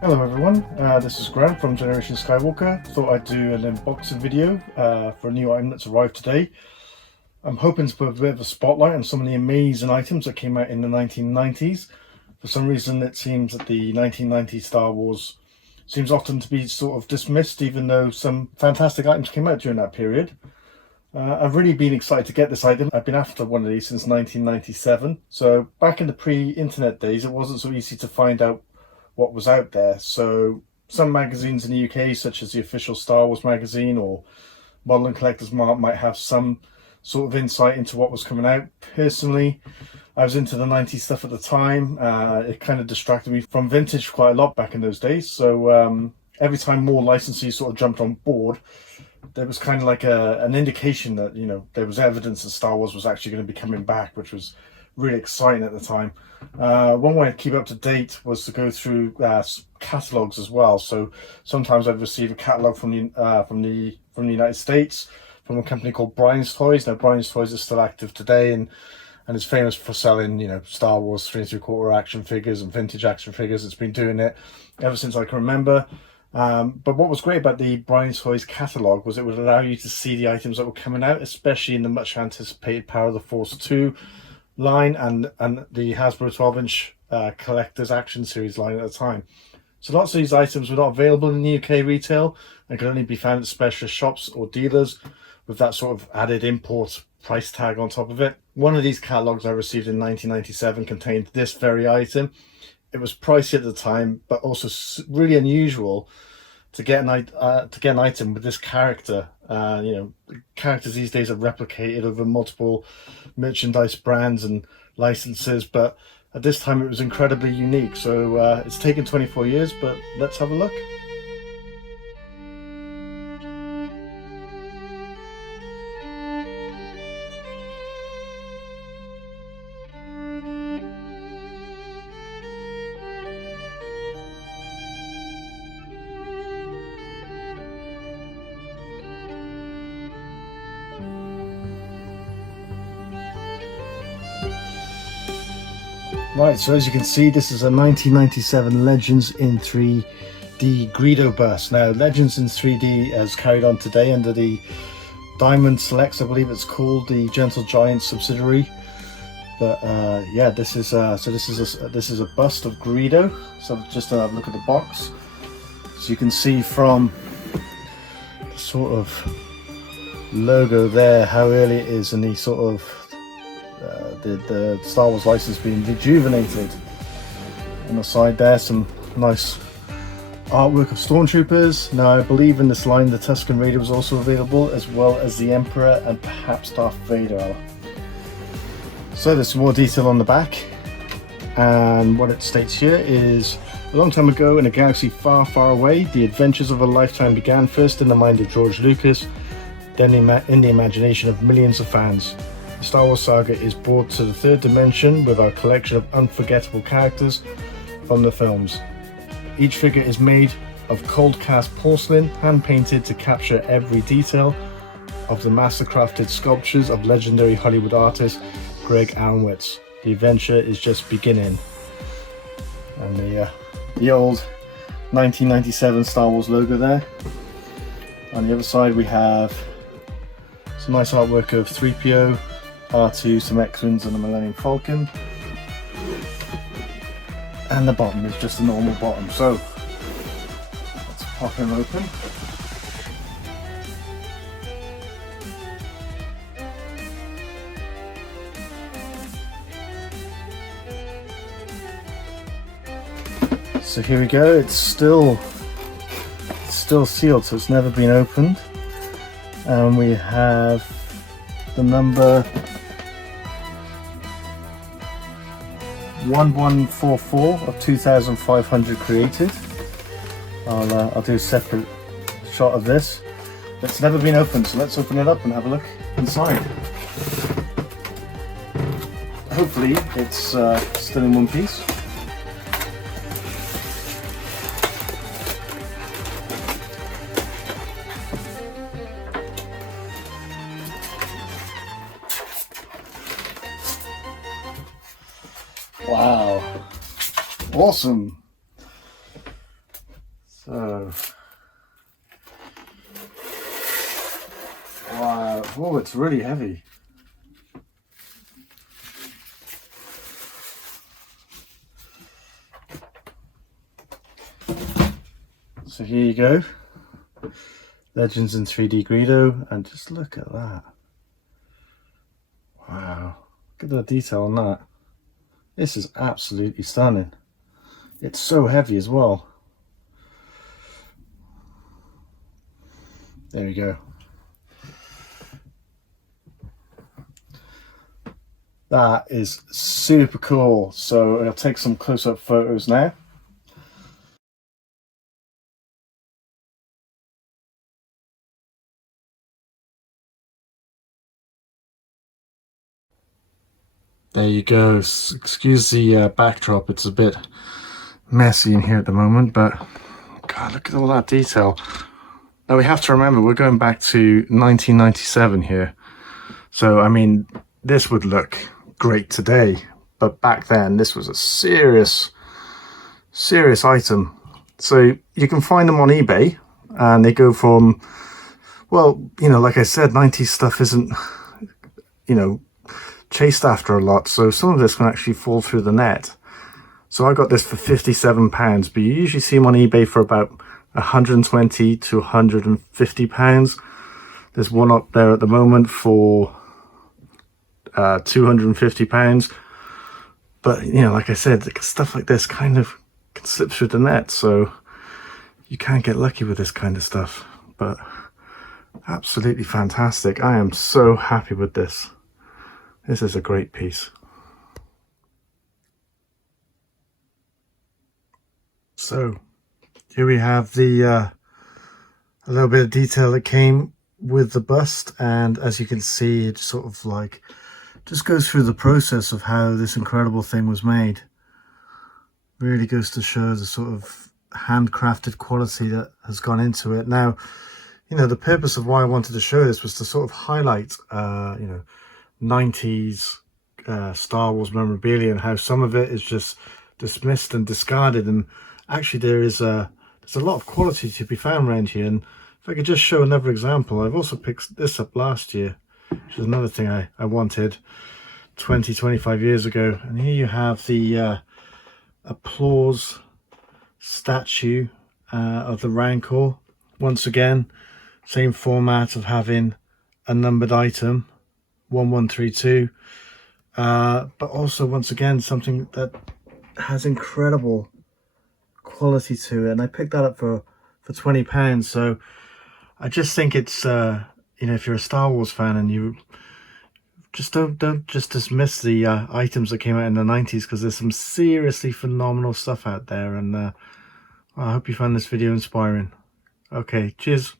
Hello everyone, this is Grant from Generation Skywalker. Thought I'd do an unboxing video for a new item that's arrived today. I'm hoping to put a bit of a spotlight on some of the amazing items that came out in the 1990s. For some reason it seems that the 1990s Star Wars seems often to be sort of dismissed, even though some fantastic items came out during that period. I've really been excited to get this item. I've been after one of these since 1997. So back in the pre-internet days, it wasn't so easy to find out what was out there. So some magazines in the UK, such as the official Star Wars magazine or Model and Collector's Mart, might have some sort of insight into what was coming out. Personally, I was into the 90s stuff at the time. It kind of distracted me from vintage quite a lot back in those days. So every time more licensees sort of jumped on board, there was kind of like an indication that, you know, there was evidence that Star Wars was actually going to be coming back, which was really exciting at the time. One way to keep up to date was to go through catalogs as well. So sometimes I'd receive a catalog from the United States from a company called Brian's Toys. Now Brian's Toys is still active today and is famous for selling, you know, Star Wars 3 3/4 action figures and vintage action figures. It's been doing it ever since I can remember. But what was great about the Brian's Toys catalogue was it would allow you to see the items that were coming out, especially in the much anticipated Power of the Force 2 line and the Hasbro 12-inch Collector's Action Series line at the time. So lots of these items were not available in the UK retail and could only be found at specialist shops or dealers with that sort of added import price tag on top of it. One of these catalogues I received in 1997 contained this very item. It was pricey at the time, but also really unusual to get an item with this character. You know, characters these days are replicated over multiple merchandise brands and licenses, but at this time it was incredibly unique. So it's taken 24 years, but let's have a look. Right, so as you can see, this is a 1997 Legends in 3D Greedo bust. Now, Legends in 3D has carried on today under the Diamond Selects, I believe it's called, the Gentle Giant subsidiary. But yeah, this is a bust of Greedo. So just have a look at the box. So you can see from the sort of logo there how early it is, and the sort of the Star Wars license being rejuvenated. On the side there, some nice artwork of stormtroopers. Now I believe in this line the Tusken Raider was also available, as well as the Emperor and perhaps Darth Vader. So there's some more detail on the back, and what it states here is: a long time ago in a galaxy far, far away, the adventures of a lifetime began, first in the mind of George Lucas, then in the imagination of millions of fans. The Star Wars saga is brought to the third dimension with our collection of unforgettable characters from the films. Each figure is made of cold cast porcelain, hand painted to capture every detail of the master-crafted sculptures of legendary Hollywood artist Greg Allenwitz. The adventure is just beginning. And the old 1997 Star Wars logo there. On the other side we have some nice artwork of 3PO, R2, some X-Wings and the Millennium Falcon. And the bottom is just a normal bottom. So let's pop him open. So here we go. It's still sealed, so it's never been opened. And we have the number 1144 of 2,500 created. I'll do a separate shot of this. It's never been opened, so let's open it up and have a look inside. Hopefully it's still in one piece. Wow, awesome. So, wow, oh, it's really heavy. So here you go, Legends in 3D Greedo, and just look at that. Wow, look at the detail on that. This is absolutely stunning. It's so heavy as well. There we go. That is super cool. So I'll take some close-up photos now. There you go. Excuse the backdrop, it's a bit messy in here at the moment, but God, look at all that detail. Now we have to remember we're going back to 1997 here. So I mean, this would look great today, but back then this was a serious item. So you can find them on eBay, and they go from, well, you know, like I said, 90s stuff isn't, you know, chased after a lot, so some of this can actually fall through the net. So I got this for £57, but you usually see them on eBay for about 120 to 150 pounds. There's one up there at the moment for 250 pounds, but you know, like I said, stuff like this kind of can slip through the net, so you can't get lucky with this kind of stuff. But absolutely fantastic. I am so happy with this. This is a great piece. So here we have the a little bit of detail that came with the bust, and as you can see, it sort of like just goes through the process of how this incredible thing was made. Really goes to show the sort of handcrafted quality that has gone into it. Now, you know, the purpose of why I wanted to show this was to sort of highlight you know, 90s Star Wars memorabilia, and how some of it is just dismissed and discarded, and actually there's a lot of quality to be found around here. And if I could just show another example, I've also picked this up last year, which is another thing I wanted 25 years ago. And here you have the applause statue of the Rancor. Once again, same format of having a numbered item, 1132, but also once again something that has incredible quality to it. And I picked that up for £20. So I just think it's you know, if you're a Star Wars fan and you just don't just dismiss the items that came out in the 90s, because there's some seriously phenomenal stuff out there. And I hope you found this video inspiring. Okay, cheers.